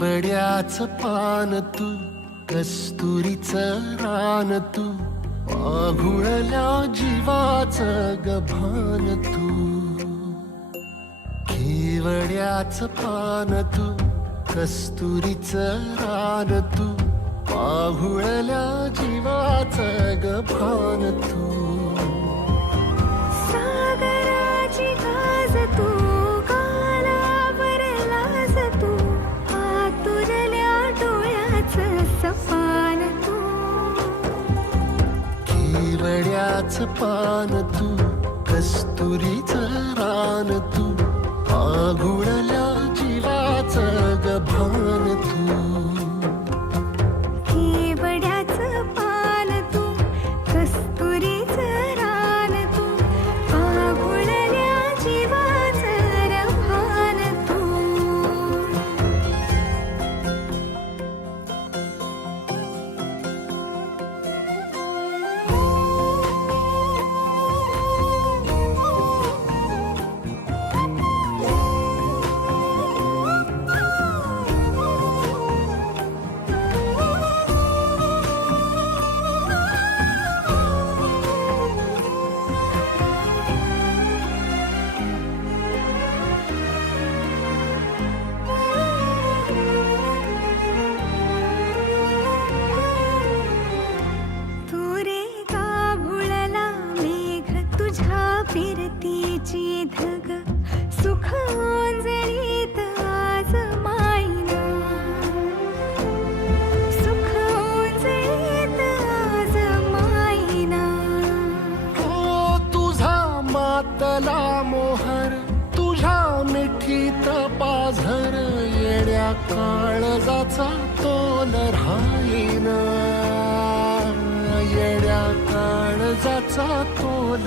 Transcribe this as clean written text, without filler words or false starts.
केवड्याचं पान तू, कस्तुरीचं रान तू, आघुळल्या जीवाचं गभान तू. केवड्याचं पान तू, कस्तुरीचं रान तू, आघुळल्या जीवाचं गभान तू. सागराची गाज तू, कालावरलास तू, आतुरल्या डोळ्याचं सपान तू. केवड्याचं पान तू, कस्तुरीचं रान तू, आघुळल्या जीवाचं गभान तू. केवड्याचं पान तू, कस्तुरीचं रान तू, आघुळल्या जीवाचं रभान तू. फिरतीची धग सुख ओंजळीत आज मायना. सुख ओंजळीत आज मायना. हो तुझा मातला मोहर, तुझ्या मिठीत पाझर, येड्या काळजाचा तोल राहीना. येड्या काळजाचा तोल